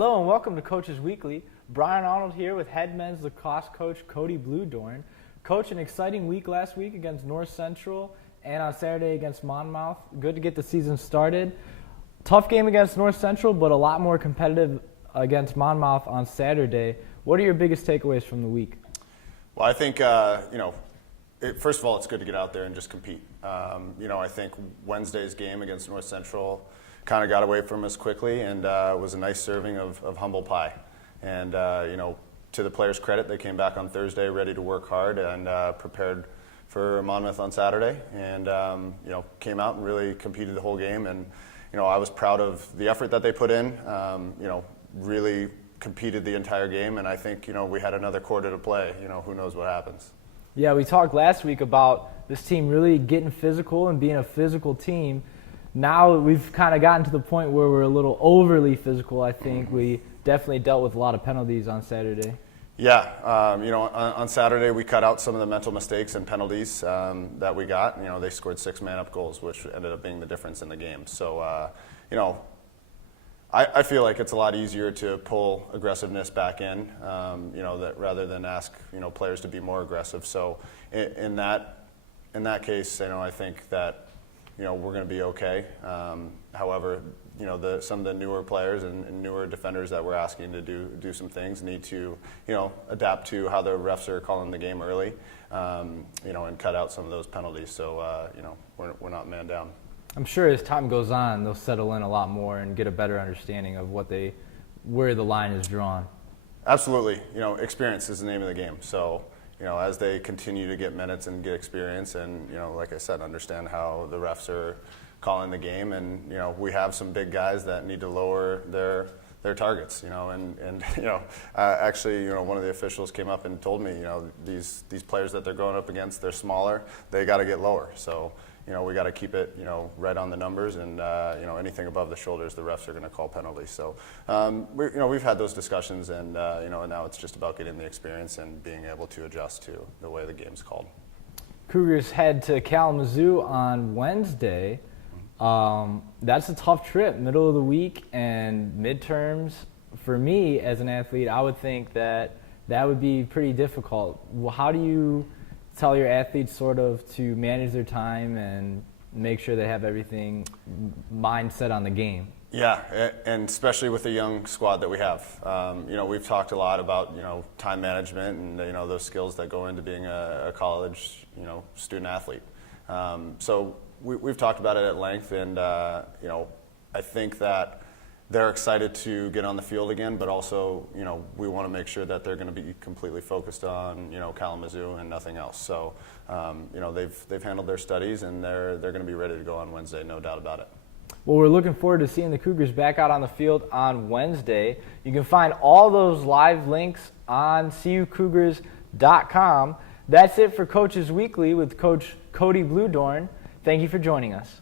Hello and welcome to Coaches Weekly. Brian Arnold here with head men's lacrosse coach Cody Bluedorn. Coach, an exciting week last week against North Central and on Saturday against Monmouth. Good to get the season started. Tough game against North Central, but a lot more competitive against Monmouth on Saturday. What are your biggest takeaways from the week? Well, I think, first of all, it's good to get out there and just compete. I think Wednesday's game against North Central kind of got away from us quickly, and it was a nice serving of humble pie. And, to the players' credit, they came back on Thursday ready to work hard and prepared for Monmouth on Saturday, and, came out and really competed the whole game. And, I was proud of the effort that they put in, really competed the entire game, and I think, we had another quarter to play. Who knows what happens. Yeah, we talked last week about this team really getting physical and being a physical team. Now we've kind of gotten to the point where we're a little overly physical, I think. We definitely dealt with a lot of penalties on Saturday. Yeah, on Saturday we cut out some of the mental mistakes and penalties that we got. They scored 6 man-up goals, which ended up being the difference in the game. So, I feel like it's a lot easier to pull aggressiveness back in, that rather than ask, players to be more aggressive. So in that case, I think that, we're going to be okay. However, some of the newer players and newer defenders that we're asking to do some things need to, adapt to how the refs are calling the game early, and cut out some of those penalties. So, we're not man down. I'm sure as time goes on, they'll settle in a lot more and get a better understanding of where the line is drawn. Absolutely. Experience is the name of the game. So, as they continue to get minutes and get experience and, like I said, understand how the refs are calling the game, and, we have some big guys that need to lower their targets, actually, one of the officials came up and told me, these players that they're going up against, they're smaller, they got to get lower. So, we got to keep it, right on the numbers, and, anything above the shoulders, the refs are going to call penalties. So, we've had those discussions, and, and now it's just about getting the experience and being able to adjust to the way the game's called. Cougars head to Kalamazoo on Wednesday. That's a tough trip, middle of the week and midterms. For me, as an athlete, I would think that would be pretty difficult. How do you tell your athletes sort of to manage their time and make sure they have everything mindset on the game? Yeah, and especially with the young squad that we have. We've talked a lot about, time management and, those skills that go into being a college, student athlete. So we've talked about it at length, and, I think that they're excited to get on the field again, but also, we want to make sure that they're going to be completely focused on, Kalamazoo and nothing else. So, they've handled their studies, and they're going to be ready to go on Wednesday, no doubt about it. Well, we're looking forward to seeing the Cougars back out on the field on Wednesday. You can find all those live links on CUCougars.com. That's it for Coaches Weekly with Coach Cody Bluedorn. Thank you for joining us.